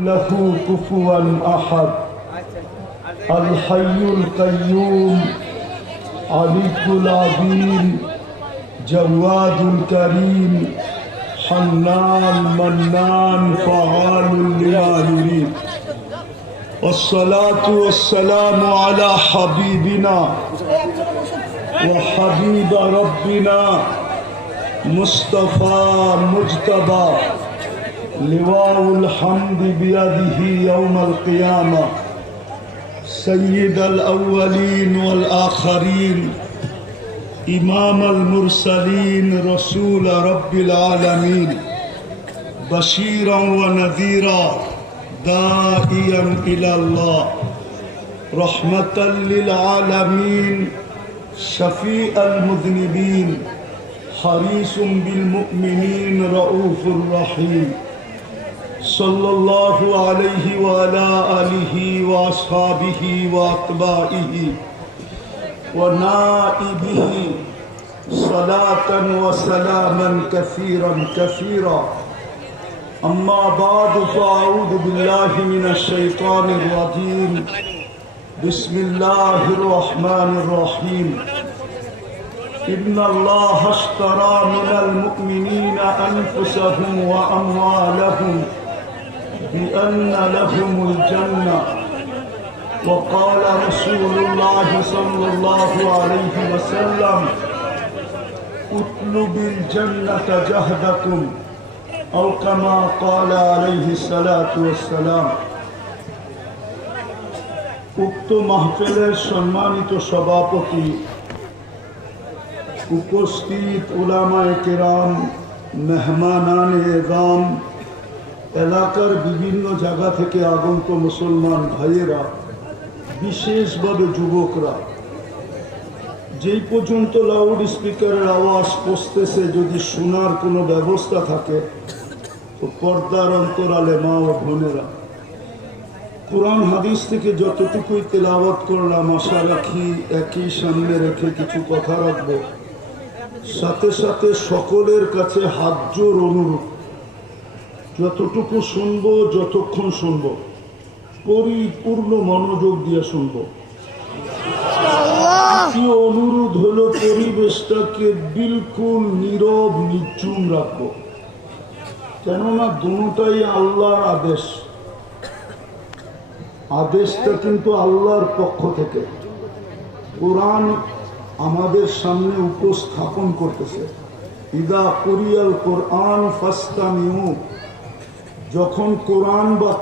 له كفوا أحد الحي القيوم علي العظيم جواد كريم حنان منان فعال لما يريد والصلاة والسلام على حبيبنا وحبيب ربنا مصطفى مجتبى لواء الحمد بيده يوم القيامة سيد الأولين والآخرين إمام المرسلين رسول رب العالمين بشيرا ونذيرا داعيا إلى الله رحمة للعالمين شفيع المذنبين حريص بالمؤمنين رؤوف رحيم صلى الله عليه وعلى آله وأصحابه وأتباعه ونائبه صلاة وسلاما كثيرا كثيرا أما بعد فأعوذ بالله من الشيطان الرجيم بسم الله الرحمن الرحيم إن الله اشترى من المؤمنين أنفسهم وأموالهم بأن لهم الجنة وقال رسول الله صلى الله عليه وسلم اطلبوا الجنة جهدكم أو كما قال عليه الصلاة والسلام উক্ত মাহফিলের সম্মানিত সভাপতি উপস্থিত উলামায়ে কেরাম মেহমানানে এজাম এলাকার বিভিন্ন জায়গা থেকে আগত মুসলমান ভাইয়েরা বিশেষভাবে যুবকরা যেই পর্যন্ত লাউড স্পিকারের আওয়াজ পৌঁছতেছে যদি শোনার কোনো ব্যবস্থা থাকে তো পর্দার অন্তরালে মা ও বোনেরা কোরআন হাদিস থেকে যতটুকুই তেলাওয়াত করলাম আশা রাখি একই সামনে রেখে কিছু কথা রাখবো সাথে সাথে সকলের কাছে হাত জোর অনুরোধ যতটুকু শুনবো যতক্ষণ শুনবো পরিপূর্ণ মনোযোগ দিয়ে শুনবো অনুরোধ হলো পরিবেশটাকে বিলকুল নীরব নির্জুম রাখবো কেননা দুটাই আল্লাহর আদেশ আদেশটা কিন্তু আল্লাহর পক্ষ থেকে কোরআন আমাদের সামনে উপস্থাপন করতেছে ইদা কুরিয়াল কোরআন ফাস্তামিউ যখন কোরআন বা